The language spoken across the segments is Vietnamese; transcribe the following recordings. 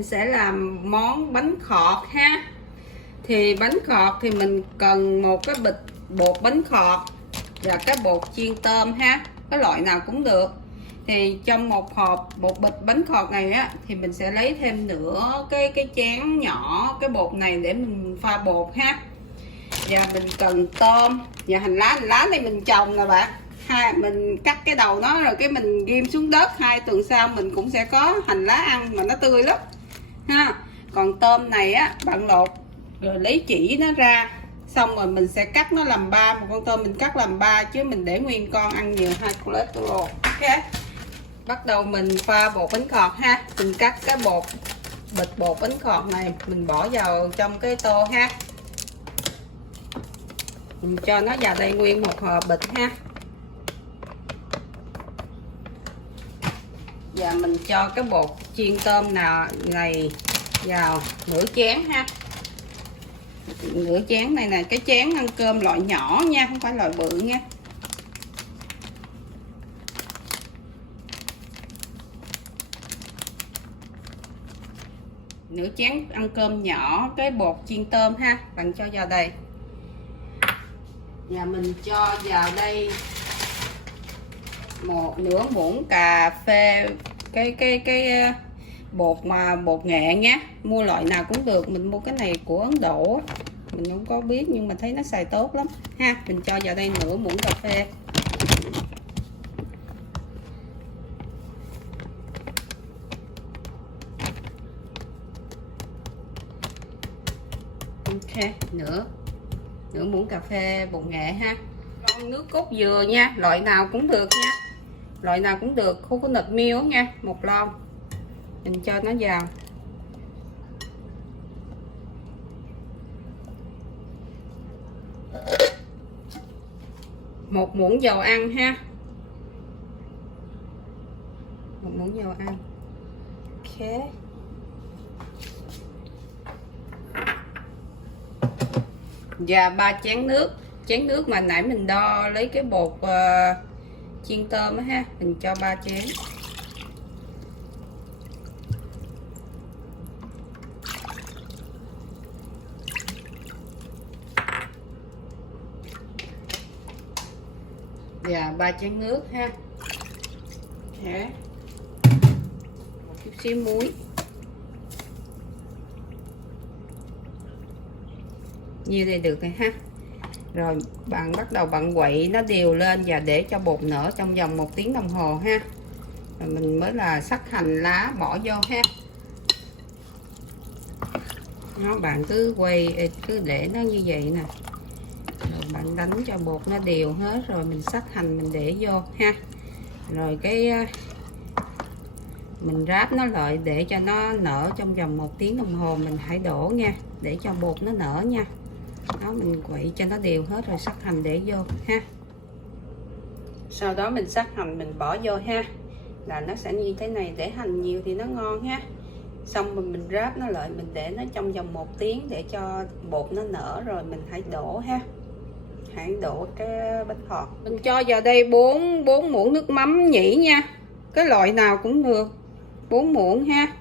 mình sẽ làm món bánh khọt ha. Thì bánh khọt thì mình cần một cái bịch bột bánh khọt và cái bột chiên tôm ha, cái loại nào cũng được. Thì trong một hộp bột bịch bánh khọt này á thì mình sẽ lấy thêm nửa cái chén nhỏ cái bột này để mình pha bột ha. Và mình cần tôm và hành lá này mình trồng nè bạn. Mình cắt cái đầu nó rồi cái mình ghim xuống đất, 2 tuần sau mình cũng sẽ có hành lá ăn mà nó tươi lắm ha. Còn tôm này á bạn lột rồi lấy chỉ nó ra, xong rồi mình sẽ cắt nó làm 3, một con tôm mình cắt làm 3 chứ mình để nguyên con ăn nhiều high cholesterol. Ok, bắt đầu mình pha bột bánh khọt ha. Mình cắt cái bịch bột bánh khọt này mình bỏ vào trong cái tô ha. Mình cho nó vào đây nguyên một hộp bịch ha. Và mình cho cái bột chiên tôm này vào nửa chén ha. Nửa chén này nè, cái chén ăn cơm loại nhỏ nha, không phải loại bự nha. Nửa chén ăn cơm nhỏ cái bột chiên tôm ha, bạn cho vào đây. Và mình cho vào đây nửa muỗng cà phê cái bột nghệ nhé. Mua loại nào cũng được, mình mua cái này của Ấn Độ, mình không có biết nhưng mà thấy nó xài tốt lắm ha. Mình cho vào đây nửa muỗng cà phê. Ok, nửa muỗng cà phê bột nghệ ha. Lon nước cốt dừa nha, loại nào cũng được nha, loại nào cũng được, không có nực miêu nha, một lon. Mình cho nó vào. Một muỗng dầu ăn ha, một muỗng dầu ăn. Ok, và 3 chén nước mà nãy mình đo lấy cái bột chiên tôm á ha, mình cho 3 chén. Và 3 chén nước ha. Okay. Một chút xíu muối. Như đây được rồi ha. Rồi bạn bắt đầu bạn quậy nó đều lên và để cho bột nở trong vòng 1 tiếng đồng hồ ha. Rồi mình mới là sắc hành lá bỏ vô ha. Nó bạn cứ quay, cứ để nó như vậy nè. Rồi bạn đánh cho bột nó đều hết rồi mình sắc hành mình để vô ha. Rồi cái mình ráp nó lại để cho nó nở trong vòng 1 tiếng đồng hồ. Mình hãy đổ nha, để cho bột nó nở nha. Đó, mình quậy cho nó đều hết rồi sắc hành để vô ha. Sau đó mình sắc hành mình bỏ vô ha, là nó sẽ như thế này. Để hành nhiều thì nó ngon ha. Xong rồi mình ráp nó lại, mình để nó trong vòng 1 tiếng để cho bột nó nở rồi mình hãy đổ ha. Hãy đổ cái bánh khọt. Mình cho vào đây 4 muỗng nước mắm nhĩ nha, cái loại nào cũng được, 4 muỗng ha.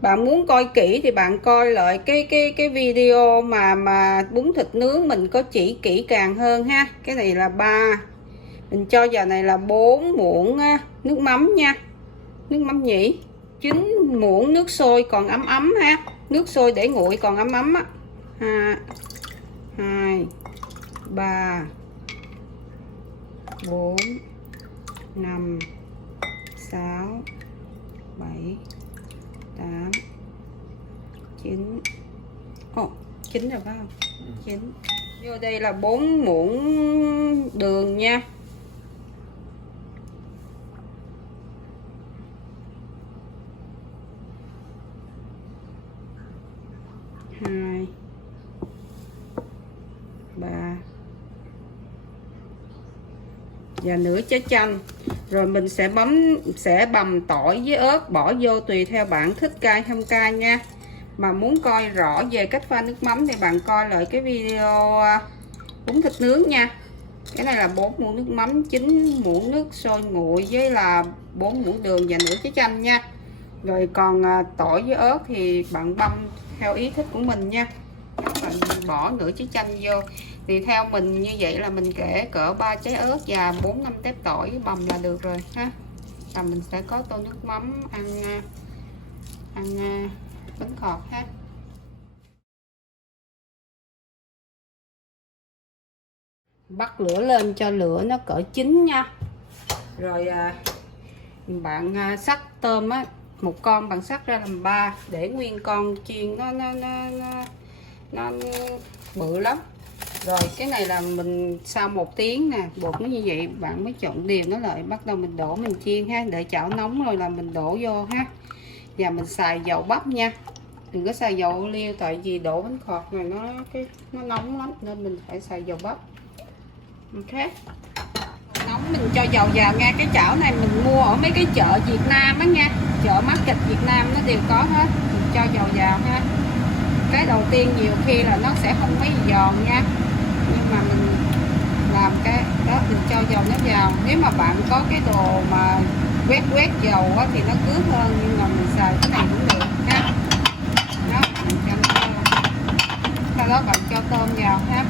Bạn muốn coi kỹ thì bạn coi lại cái video mà bún thịt nướng mình có chỉ kỹ càng hơn ha. Cái này là 3, mình cho vào này là 4 muỗng nước mắm nha, nước mắm nhĩ. 9 muỗng nước sôi còn ấm ấm ha, nước sôi để nguội còn ấm ấm á. 2 3 4 5 6 7 8 9. Ồ, 9 rồi phải không? 9. Vô đây là 4 muỗng đường nha. 2 3 và nửa trái chanh. Rồi mình sẽ bằm tỏi với ớt bỏ vô tùy theo bạn thích cay không cay nha. Mà muốn coi rõ về cách pha nước mắm thì bạn coi lại cái video bún thịt nướng nha. Cái này là 4 muỗng nước mắm, 9 muỗng nước sôi nguội với là 4 muỗng đường và nửa trái chanh nha. Rồi còn tỏi với ớt thì bạn băm theo ý thích của mình nha. Bạn bỏ nửa trái chanh vô. Thì theo mình như vậy là mình kể cỡ 3 trái ớt và 4-5 tép tỏi bằm là được rồi ha. Và mình sẽ có tô nước mắm ăn bánh khọt ha. Bắt lửa lên cho lửa nó cỡ chín nha. Rồi bạn xắt tôm á, một con bạn xắt ra làm 3 để nguyên con chiên nó bự lắm. Rồi cái này là mình sau 1 tiếng nè, bột nó như vậy bạn mới trộn đều nó lại, bắt đầu mình đổ mình chiên ha, để chảo nóng rồi là mình đổ vô ha. Và mình xài dầu bắp nha, đừng có xài dầu ô liu, tại vì đổ bánh khọt này nó nóng lắm nên mình phải xài dầu bắp. Ok, nóng mình cho dầu vào nha. Cái chảo này mình mua ở mấy cái chợ Việt Nam á nha, chợ market Việt Nam nó đều có hết. Mình cho dầu vào ha. Cái đầu tiên nhiều khi là nó sẽ không mấy giòn nha, nhưng mà mình làm cái đó mình cho dầu nó vào. Nếu mà bạn có cái đồ mà quét dầu á, thì nó cướp hơn, nhưng mà mình xài cái này cũng được ha. Đó, mình cho nó vô. Sau đó bạn cho tôm vào ha.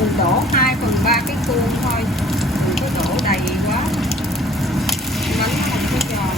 Mình đổ 2/3 cái khuôn thôi, đừng có đổ đầy quá, bánh nó không có giòn.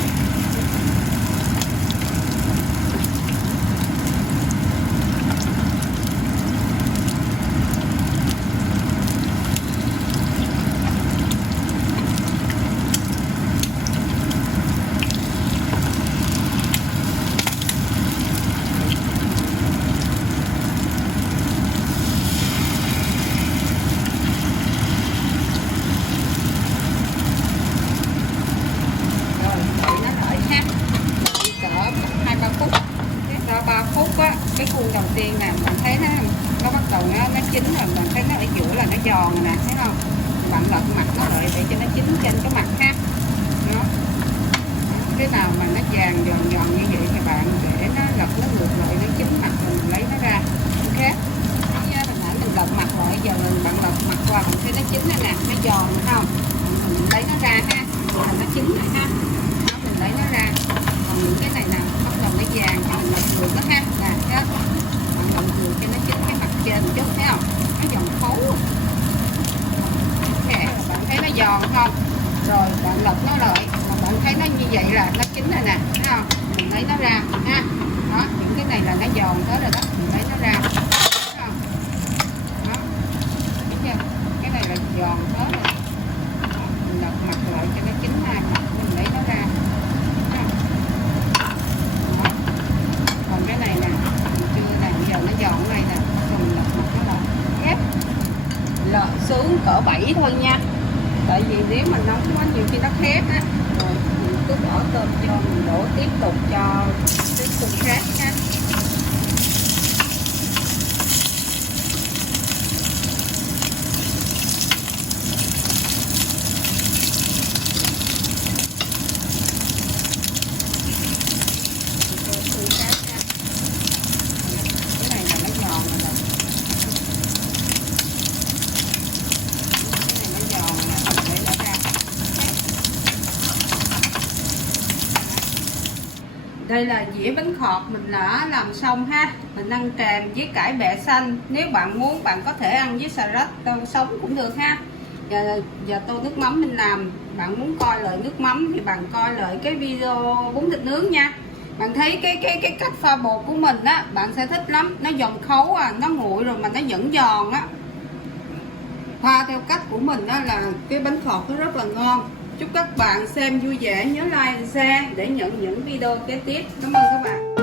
Cái khuôn đầu tiên nè, bạn thấy nó bắt đầu nó chín rồi, bạn thấy nó ở giữa là nó giòn nè, thấy không? Bạn lật mặt nó lại để cho nó chín trên cái mặt ha. Đó. Cái nào mà nó vàng giòn như vậy thì bạn để nó lật nó ngược lại, nó chín mặt rồi mình lấy nó ra. Ok. Hồi nãy mình lật mặt lại, giờ bạn lật mặt qua bạn thấy nó chín rồi nè, nó giòn đúng không? Mình lấy nó ra ha. Nó chín rồi ha. Đó, mình lấy nó ra. Còn những cái này nè, bắt đầu nó vàng thì mình lật ngược nó ha. Nè, đó. Bạn lật ngược cho nó chín cái mặt trên chút, thấy không? Nó giòn khấu. Ok, bạn thấy nó giòn không? Rồi bạn lật nó lại, mà bạn thấy nó như vậy là nó chín rồi nè, thấy không? Mình lấy nó ra ha. Đó, những cái này là nó giòn hết rồi đó, mình lấy nó ra. Thấy không? Đó. Thấy chưa? Cái này là giòn hết rồi. Đó, mình lật mặt lại cho nó chín hai mặt, mình lấy nó ra. Thấy không? Đó. Còn cái này nè, mình chưa nè, bây giờ nó giòn ở đây nè, rồi mình lật mặt nó lại. Ghép lợn xuống cỡ 7 thôi nha, tại vì nếu mà nóng quá nhiều khi nó khét á. Rồi mình cứ bỏ tôm vô, mình đổ tiếp tục cho cái khung khác nha. Cái này là nó giòn rồi nè. Đây là dĩa bánh khọt mình đã làm xong ha. Mình ăn kèm với cải bẹ xanh. Nếu bạn muốn bạn có thể ăn với xà lách sống cũng được ha. Giờ tô nước mắm mình làm. Bạn muốn coi lại nước mắm thì bạn coi lại cái video bún thịt nướng nha. Bạn thấy cái cách pha bột của mình á, bạn sẽ thích lắm. Nó giòn khấu à, nó nguội rồi mà nó vẫn giòn á. Pha theo cách của mình á là cái bánh khọt nó rất là ngon. Chúc các bạn xem vui vẻ, nhớ like, share để nhận những video kế tiếp. Cảm ơn các bạn.